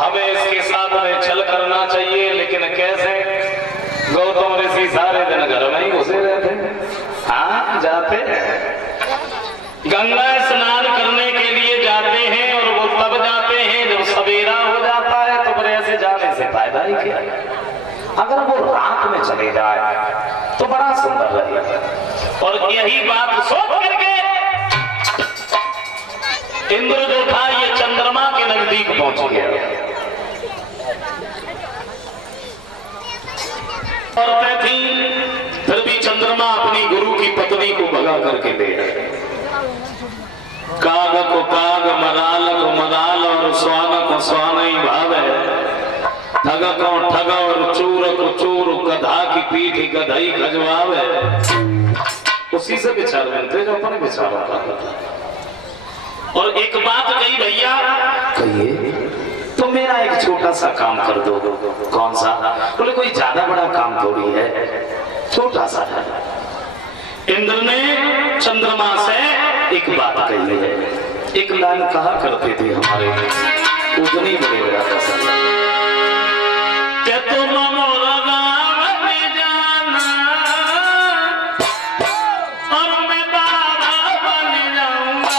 हमें इसके साथ में छल करना चाहिए, लेकिन कैसे? गौतम ऋषि सारे दिन घर में ही घुसे रहते। हाँ, जाते गंगा स्नान करने के लिए जाते हैं, और वो तब जाते हैं जब सवेरा हो जाता है। तो फिर ऐसे जाने से फायदा ही क्या? अगर वो रात में चले जाए तो बड़ा सुंदर लगेगा। और यही बात सोच करके इंद्र जो था ये चंद्रमा के नजदीक पहुंच गया। औरतें थी, फिर भी चंद्रमा अपनी गुरु की पत्नी को भगा करके दे रहे। काग को काग, मराल को मराल, और स्वान को स्वान ही भावे। ठग को ठग और चूर को चूर, गधा की पीठ गधाई खजवावे। उसी से विचार बनते जो अपने विचारों का। और एक बात कही, भैया कहिए, तो मेरा एक छोटा सा काम कर दो। कौन सा? बोले कोई ज्यादा बड़ा काम थोड़ी है, छोटा सा है। इंद्र ने चंद्रमा से एक बात कही है। एक लाइन कहा करते थे हमारे उतनी बड़े बड़ा पसंद क्या तुम मोरा गाँव में जाना और मैं बाबा बन जाऊंगा।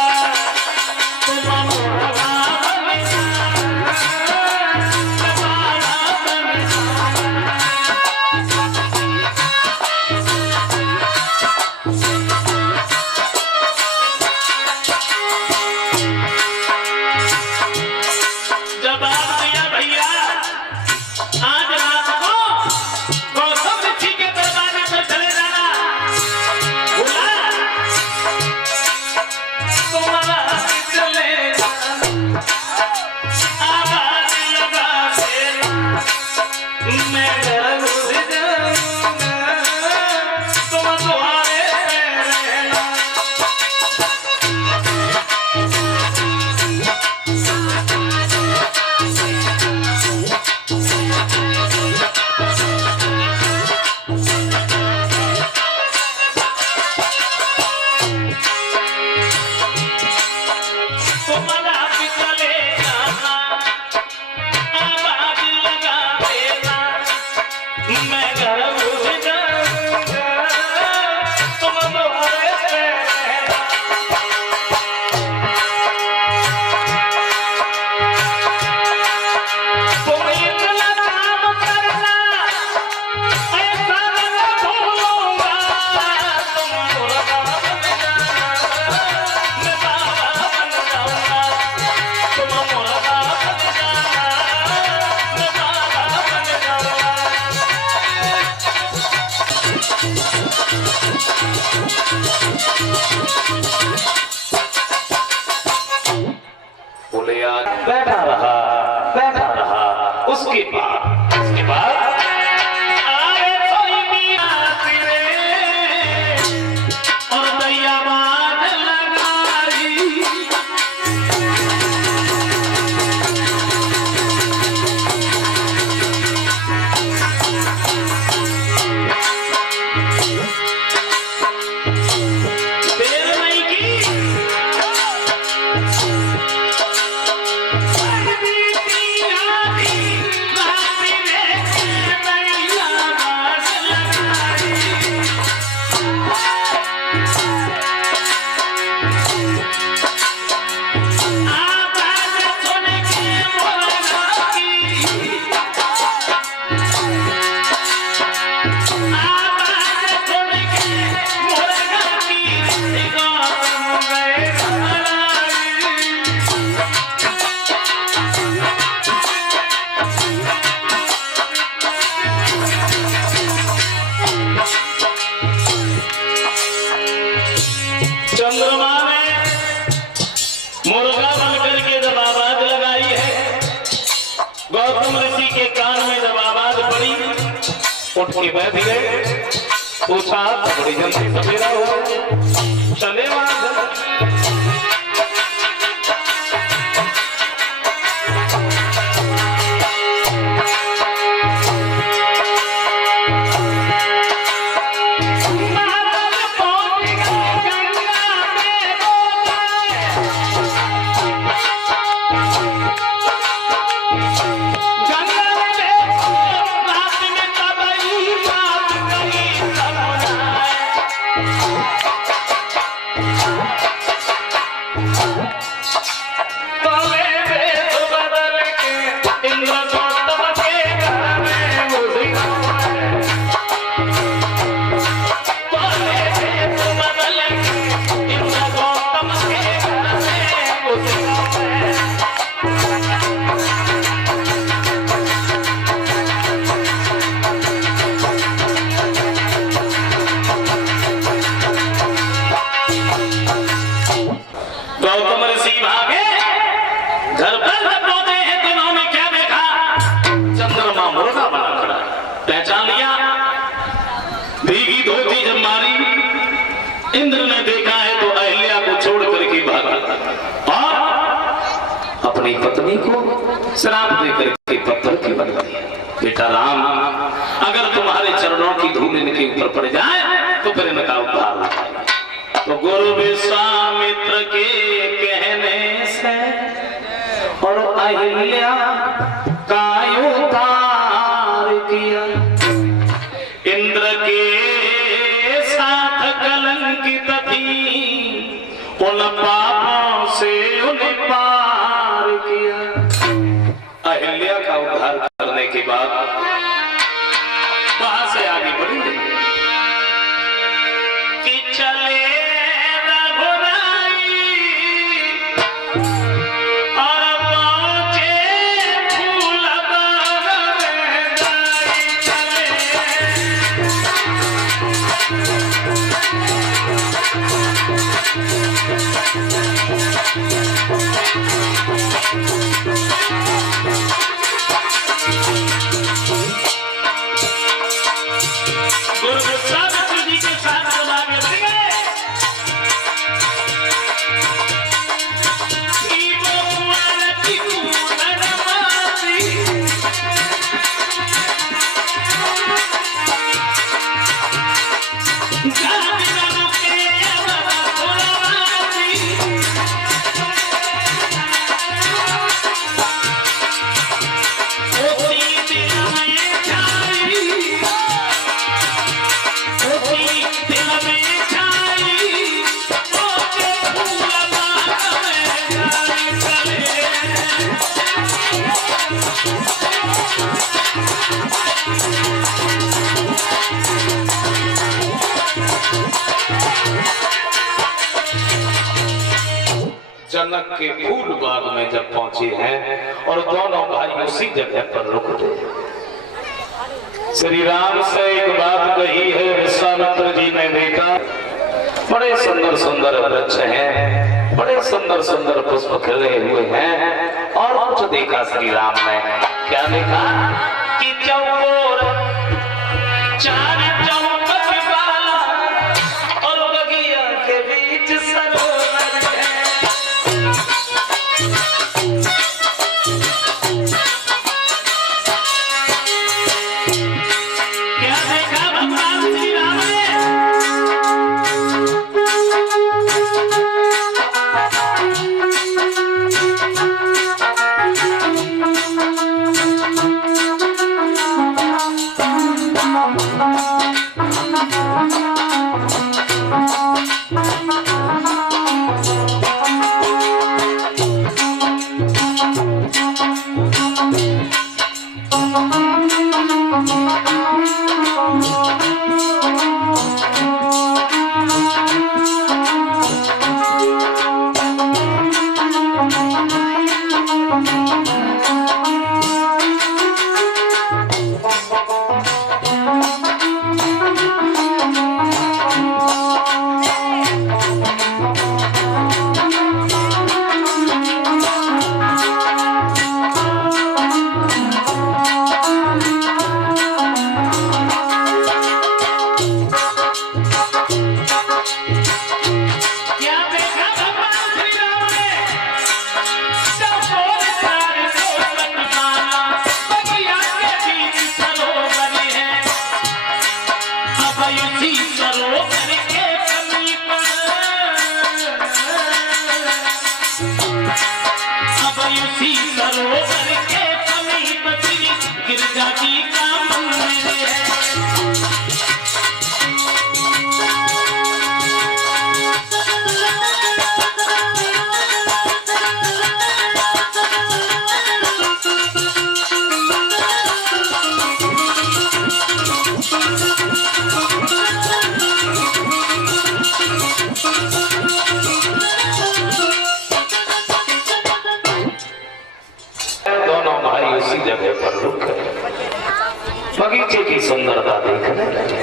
जवाब दिया भैया उठ के बैठ गए, पूछा तो बड़ी जल्दी सवेरा हो गया, चले वहां इंद्र ने देखा है तो अहिल्या को छोड़ करके भागा और अपनी पत्नी को श्राप देकर के पत्थर की बन दिया। बेटा राम, अगर तुम्हारे चरणों की धूल इनके ऊपर पड़ जाए तो फिर इनका उद्धार हो जाए। तो गुरु विश्वामित्र के कहने से और अहिल्या का उद्धार किया। इंद्र के उन पापों से उन्हें पार किया। अहिल्या का उद्धार करने के बाद वहां से आगे बढ़ेंगे कि चले रघुराई और पहुंचे फूल बाग में चले। जनक के फूल बाग में जब पहुंचे हैं और दोनों भाई उसी जगह पर रुक गए। श्री राम से एक बात कही है, विश्वामित्र जी ने देखा बड़े सुंदर सुंदर वृक्ष हैं, बड़े सुंदर सुंदर पुष्प खिले हुए हैं। और कुछ देखा श्री राम ने, क्या देखा कि चौकोर चार चौखट वाला और बगिया के बीच सरोवर है। क्या देखा भगवान श्री राम ने? उसी सरोवर के समीप, अब उसी सरोवर के समीप गिरजा जी का मंदिर है। जगह पर रुक बगीचे की सुंदरता देखने लगे।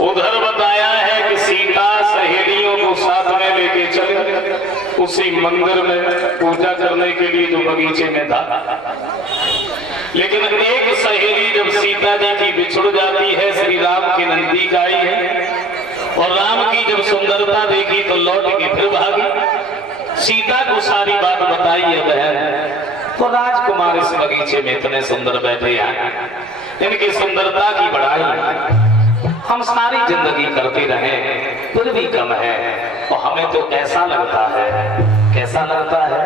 उधर बताया है कि सीता सहेलियों को साथ में लेके चले उसी मंदिर में पूजा करने के लिए जो बगीचे में था। लेकिन एक सहेली जब सीता जी की बिछुड़ जाती है, श्री राम के नजदीक आई है और राम की जब सुंदरता देखी तो लौट के फिर भागी। सीता को सारी बात बताई है बहन, तो राजकुमार इस बगीचे में इतने सुंदर बैठे हैं, इनकी सुंदरता की बड़ाई हम सारी जिंदगी करते रहे फिर भी कम है। और हमें तो ऐसा लगता है, कैसा लगता है,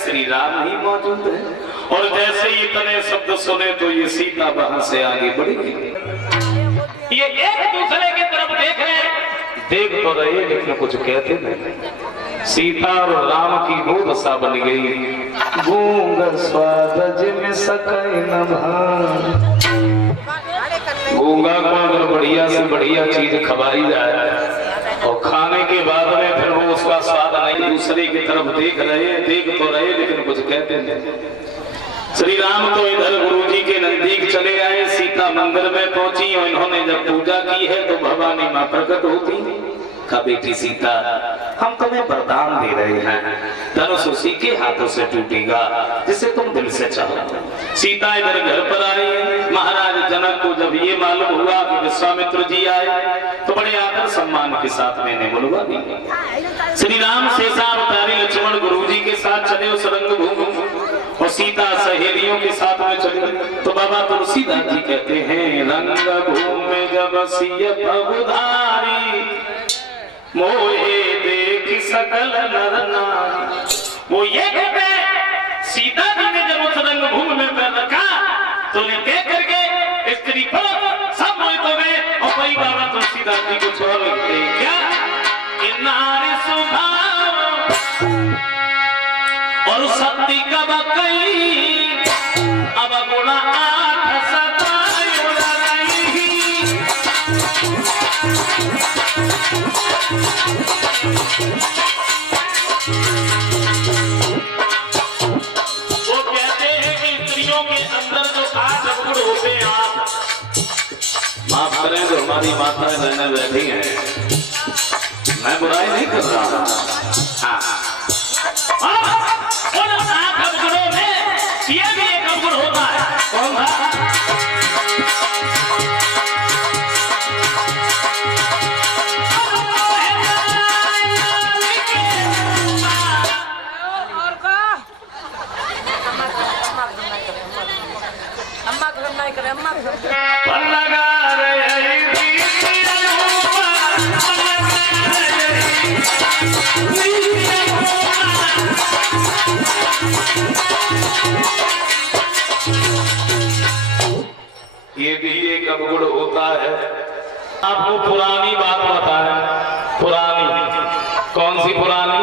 श्री राम ही मौजूद है। और जैसे ही इतने शब्द सुने तो ये सीता वहां से आगे बढ़ी। ये एक दूसरे की तरफ देख तो रहे लेकिन कुछ कहते नहीं। सीता और राम की वो दशा बन गई, गूंगा स्वाद जिम सकै न भान। गूंगा को अगर बढ़िया से बढ़िया चीज खवाई जाए और खाने के बाद में फिर वो उसका स्वाद नहीं, दूसरे की तरफ देख तो रहे लेकिन कुछ कहते नहीं। श्री राम तो इधर गुरुजी के नजदीक चले आए, सीता मंदिर में पहुंची और इन्होंने जब पूजा की है तो भवानी मां प्रकट होती। का बेटी सीता, हम तुम्हें वरदान दे रहे हैं, धनुष उसी के हाथों से टूटेगा जिसे तुम दिल से चाहो। सीता इधर घर पर आई। महाराज जनक को जब ये मालूम हुआ कि विश्वामित्र जी आए तो बड़े आदर सम्मान के साथ मैंने बुलवा दी। श्री राम शेषावतारी लक्ष्मण गुरुजी के साथ चले उस रंगभूमि और सीता सहेलियों के साथ में चले। तो बाबा तुलसीदास जी कहते हैं, रंगभूमि में जब सिय प्रभुधारी मोहे देख सकल नर नारी। वो ये कहते हैं, सीता जी ने जब उस रंगभूमि में पैर रखा तो उन्हें देख करके स्त्री पुरुष सब मोहित हो गए। और वही बाबा तुलसीदास जी को छोड़ लगते क्या कि नारी स्वभाव और सत्य का बकई अब गुणा आठ सतायो नहीं। वो कहते हैं कि स्त्रियों के अंदर जो 8 गुण होते हैं, आप माफ करें जो हमारी माताएं रहने बैठी हैं, मैं बुराई नहीं कर रहा हूं। उन 8 अवगुणों में ये भी एक अवगुण होता है। कौन था? लगा रहे कब गुड़ होता है। आपको पुरानी बात बताएं, पुरानी कौन सी पुरानी,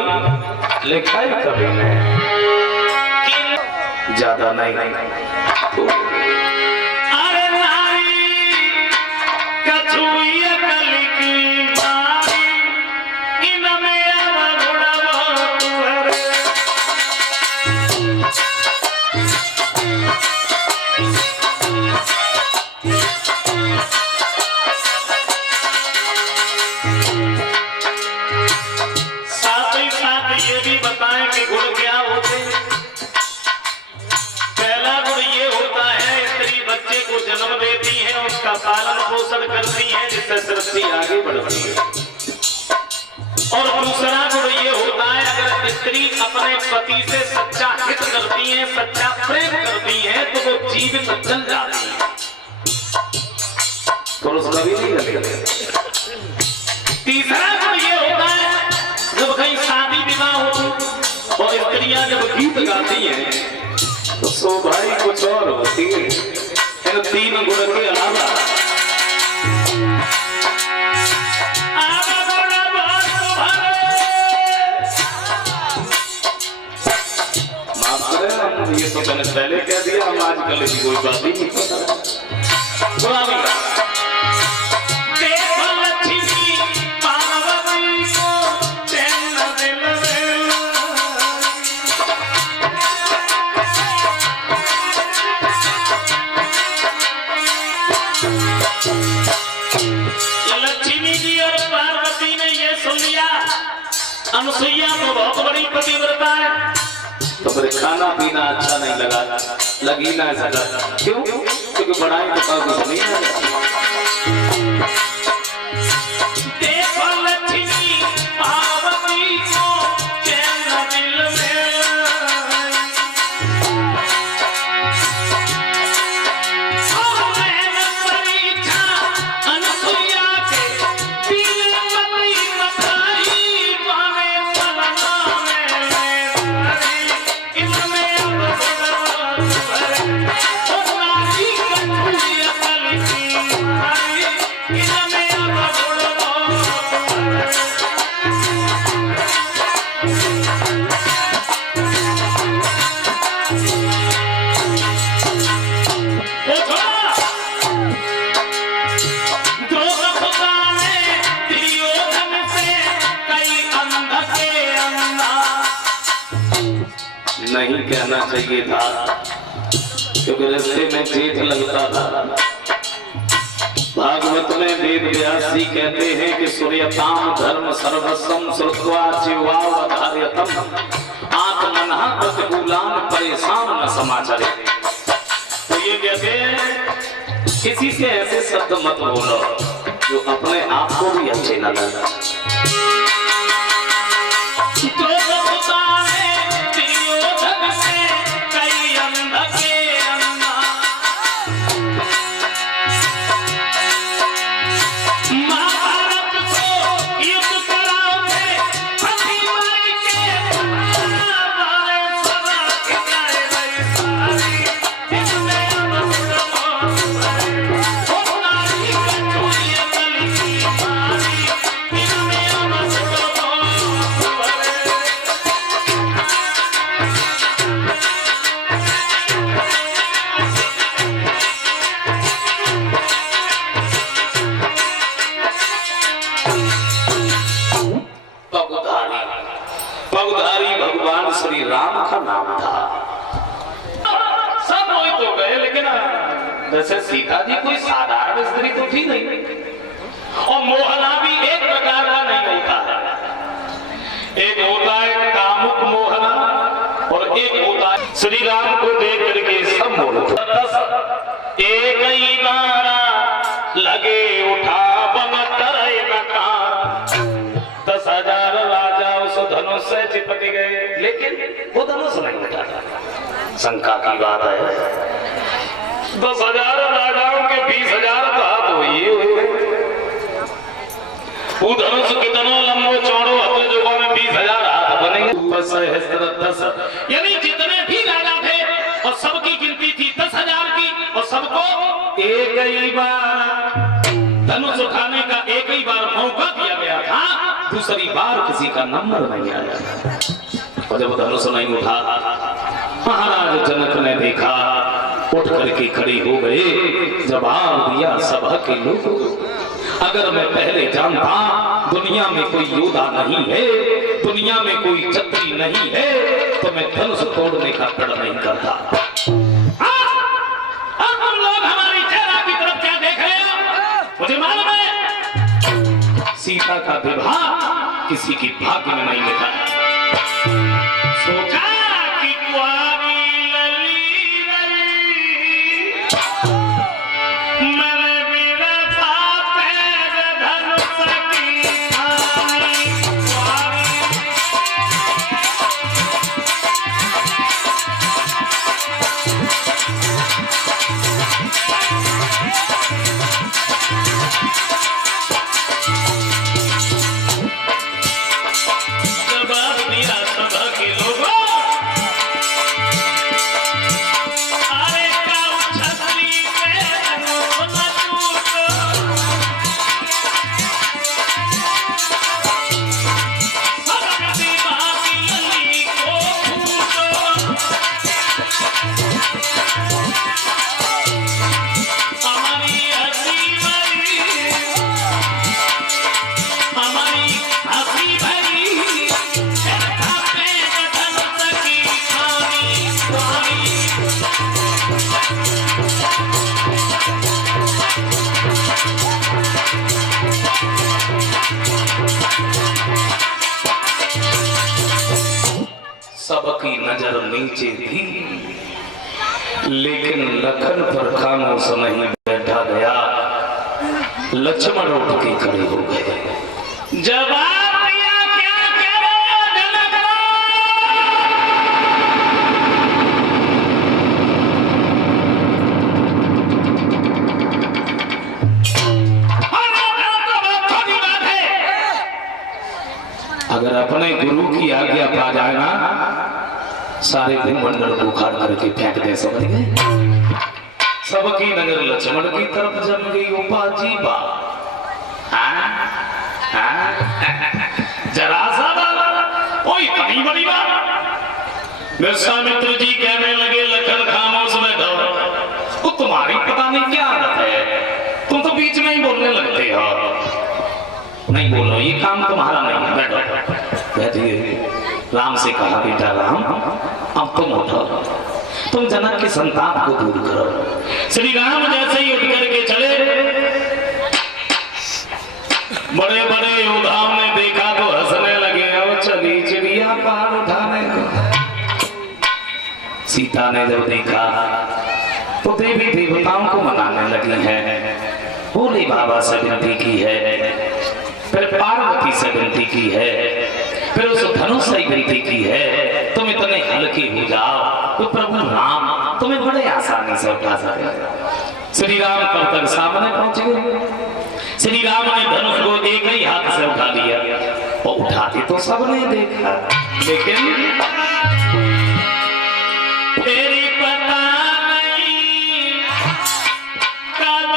लिखा ही कभी नहीं, ज्यादा नहीं। अरे नारी कछुई कल की मारी, इनमें अब घुड़वा तुहरे। ये भी बताएं कि गुड़ क्या होते हैं। पहला गुड़ ये होता है, स्त्री बच्चे को जन्म देती है, उसका पालन पोषण करती है, जिससे सृष्टि आगे बढ़ती है। और दूसरा गुड़ ये होता है, अगर स्त्री अपने पति से सच्चा हित करती है, सच्चा प्रेम करती है, तो वो जीवित चल जाती है, पुरुष कभी नहीं लगेगा। तीसरा गुड़ ये होता है, जब कहीं शादी विवाह होती और स्त्रियां जब गीत गाती हैं तो शोभाई कुछ और होती है। इन तीन गुण के अलावा माफ करें, ये तो मैंने पहले कह दिया, हम आजकल की कोई बात ही नहीं पता। अनुसुईया तो बहुत बड़ी पतिव्रता है, तो फिर खाना पीना अच्छा नहीं लगा, लगी ना सका। क्यों? क्योंकि बड़ाई तो का कुछ नहीं है। देखो लक्ष्मी पार्वती को चैन दिल में, परीक्षा अनुसुईया के दिल मती मथाई। नहीं कहना चाहिए था, क्योंकि रास्ते में जेठ लगता था। भागवत में वेद व्यास जी कहते हैं कि सूर्यताम धर्म सर्वस्वम श्रुत्वा जीवावधार्यतम आत्मनः प्रतिकूलान परेशान न समाचरे। तो ये कहते हैं किसी से ऐसे शब्द मत बोलो जो अपने आप को भी अच्छे न लगे। पगधारी भगवान श्री राम का नाम था। सब मोहित हो गए, लेकिन वैसे सीता जी कोई साधारण स्त्री तो थी नहीं, और मोहना भी एक प्रकार का नहीं होता है। एक होता है कामुक मोहना और एक होता है श्री राम को देख करके सब मोहित। एक ही नारा लगे उठा बन करे नकार, 10,000 राजा उस धनुष से चिपक गए, लेकिन वो धनुष नहीं उठा। शंका की बात है, 10,000 राजाओं के 20,000 हाथ हुई। वो धनुष कितनों लंबो चौड़ो हतो जो में 20,000 हाथ बनेंगे। यानी जितने भी राजा थे और सबकी गिनती थी 10,000 की, और सबको एक ही बार धनुष उठाने का एक ही बार मौका दिया गया था, दूसरी बार किसी का नंबर नहीं आया। और जब धनुष नहीं उठा, महाराज जनक ने देखा, उठ करके खड़ी हो गए, जवाब दिया सभा के लोग, अगर मैं पहले जानता दुनिया में कोई योद्धा नहीं है, दुनिया में कोई छत्री नहीं है, तो मैं धनुष तोड़ने का प्रण नहीं करता। अब तुम लोग हमारी चेहरा की तरफ क्या देख रहे हो? मुझे मालूम है सीता का विवाह किसी की भाग्य में नहीं लिखा। सोचा कि कुआरी लली लली मैंने मेरा पापे धनुष की खानी कुआरी। सबकी नजर नीचे थी, लेकिन लखन पर खामोश नहीं बैठा गया। लक्ष्मण उठ के खड़े हो गए। जवाब दिया, क्या करो जनक? अगर अपने गुरु की आज्ञा पा जाए ना, सारे भूमंडल को उखाड़ करके फेंक दे। समझ गए? सबकी नजर लक्ष्मण की तरफ जम गई। ओ बाजी बा, जरा सा कोई इतनी बड़ी बात। विश्वामित्र जी कहने लगे, लखन खामोश बैठो, वो तुम्हारी पता नहीं क्या आदत है, तुम तो बीच में ही बोलने लगते हो। नहीं बोलो, ये काम तुम्हारा नहीं है, बैठो। बैठिए। राम से कहा, बेटा राम, अब तुम उठो, तुम जनक की संताप को दूर करो। श्री राम जैसे ही उठ करके चले, बड़े बड़े योद्धाओं ने देखा तो हंसने लगे। अब चली चिड़िया पार उठाने को। सीता ने जब देखा तो देवी देवताओं को मनाने लगी है। भोले बाबा से विनती की है, फिर पार्वती से विनती की है, फिर उस धनुष से विनती की है, तुम इतने हल्के हो जाओ तो प्रभु राम तुम्हें बड़े आसानी से उठा सके। श्री राम कब तक सामने पहुंच गए। श्री राम ने धनुष को एक ही हाथ से उठा लिया, और उठाते तो सबने देखा, लेकिन तेरी पता नहीं कब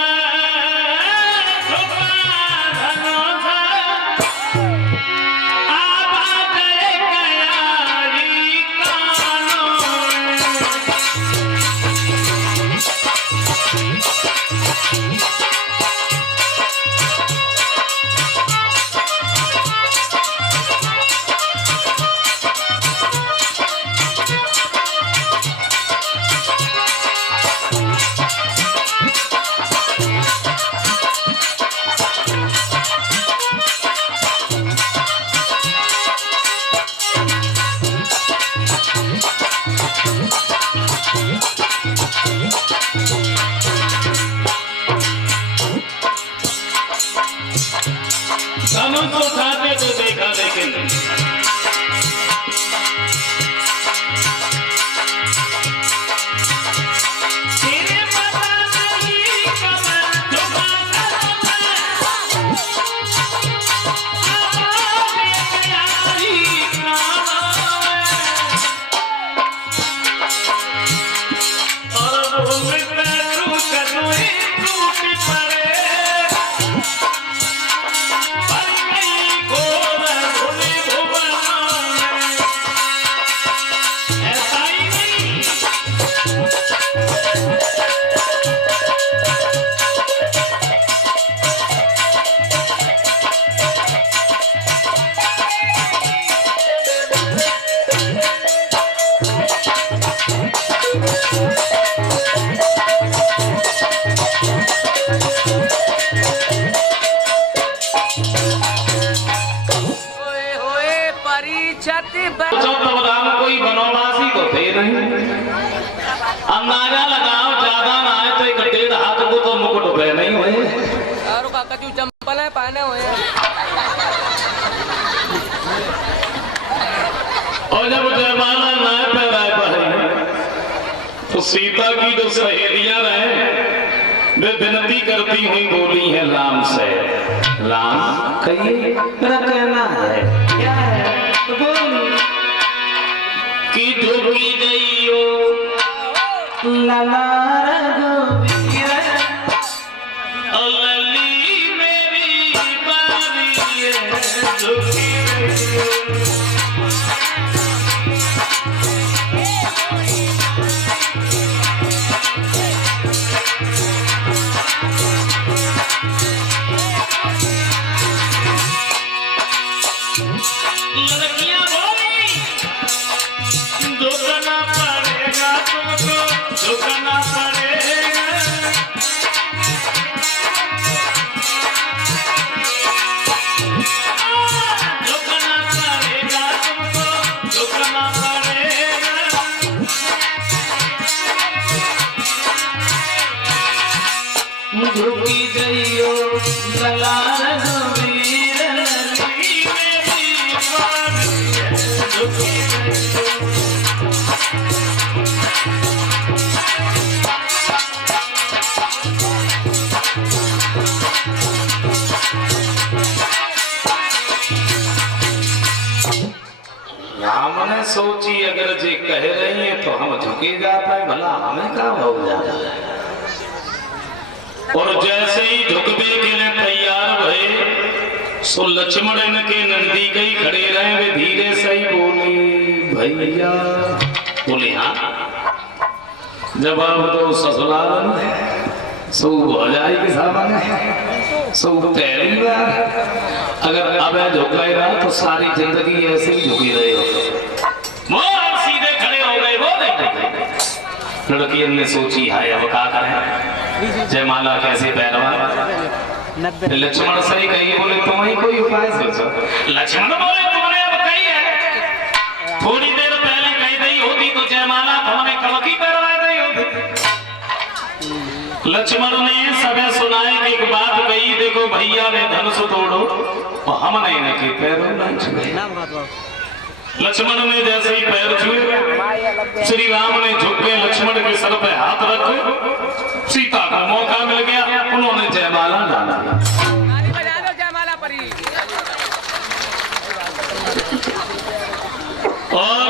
धनुष उठाते तो देखा, लेकिन और तब राम कोई बनवासी तो थे नहीं। अंदाजा लगाओ ज्यादा ना आए तो एक 1.5 हाथ को तो मुकुट पे नहीं हुए और काका जो चंपल है पहने हुए हैं। और जब जयमाला ना पहराए पहले तो सीता की जो सहेलियां रहे वे विनती करती हुई बोली है राम से, राम कहिए मेरा कहना है क्या है तो बोली कि ढुकी गई हो लाला रघुवीर लली मेरी बारी ढुकी झुकी गईयो लला रघुवीर लली मेरी बारी झुकी राम ने सोची अगर जे कह रही है तो हम झुके जाता है भला हमें क्या हो जाता है। और जैसे ही झुकने के लिए तैयार हुए सो लक्ष्मण इनके नजदीक ही खड़े रहे वे धीरे से ही बोले भैया बोले हाँ जवाब दो ससुराल सो हो जाएगी सामने सो पहली बार अगर अब झुका ही रहा तो सारी जिंदगी ऐसे ही झुकी रही हो। वो सीधे खड़े हो गए वो नहीं। लड़की ने सोची हाय अब क्या करें जयमाला कैसे पहनवा। लक्ष्मण सही कही बोले तुम ही कोई उपाय सोचो। लक्ष्मण बोले तुमने अब कही है थोड़ी देर पहले कही गई होती तो जयमाला तुमने कड़की पहनवा दी होती। लक्ष्मण ने सबे सुनाए कि एक बात कही देखो भैया ने धनुष तोड़ो और हमने इनके पैरों नहीं छुए। लक्ष्मण ने जैसे ही पैर छुए श्री राम ने झुक के लक्ष्मण के सर पे हाथ रख सीता को मौका मिल गया उन्होंने जयमाला डाला। और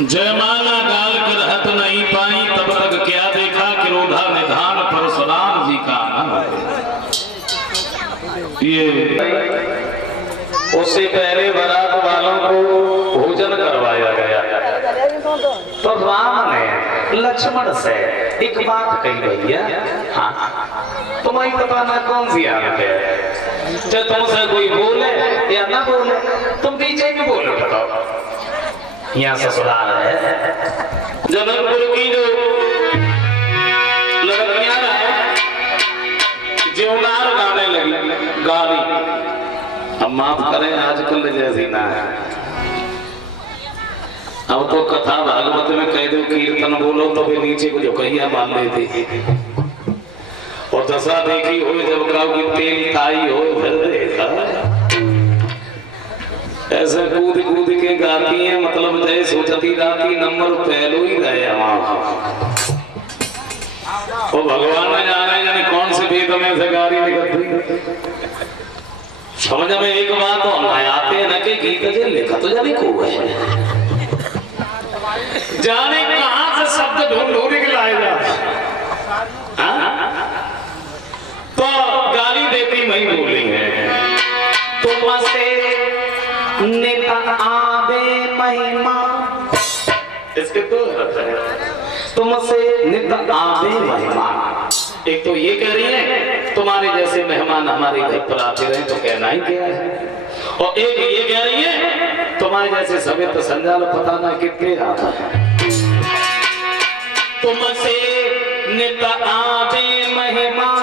जयमाला डालकर हट नहीं पाई तब तक क्या देखा कि क्रोधा निधान परशुराम जी का ये उससे पहले बारात वालों को भोजन करवाया गया तो राम ने लक्ष्मण से एक बात कही भैया हाँ तुम्हें पता ना कौन सी आदत है चाहे तुमसे कोई बोले या ना बोले तुम पीछे भी बोल उठाओ। यहाँ ससुराल है जनकपुर की जो लड़कियां है जीवनार गाने लगी गाली अब माफ करें आजकल जैसी ना है। अब तो कथा भागवत में कह दो कीर्तन बोलो तो भी नीचे को झुकैया मान लेती और दशा देखी हो जब कहो कि तेल ताई हो फिर देखा ऐसे कूद कूद के गाती है मतलब जय सोचती राती नंबर पहलो ही रहे वो भगवान ने जाने जाने कौन से वेद में से गाड़ी निकलती समझ में एक बात होना आते हैं ना कि गीत जे लिखा तो जाने को है जाने कहां से शब्द ढूंढ ढूंढ के लाए जा तो गाली देती नहीं बोली है तुमसे नित आवे महिमा इसके दो अर्थ है तुमसे नित आवे महिमा। एक तो ये कह रही है तुम्हारे जैसे मेहमान हमारे घर पर आते रहे तो कहना ही क्या है और एक ये कह रही है तुम्हारे जैसे सभी तो संजाल पता ना कितने आता है। तुमसे नित आवे महिमा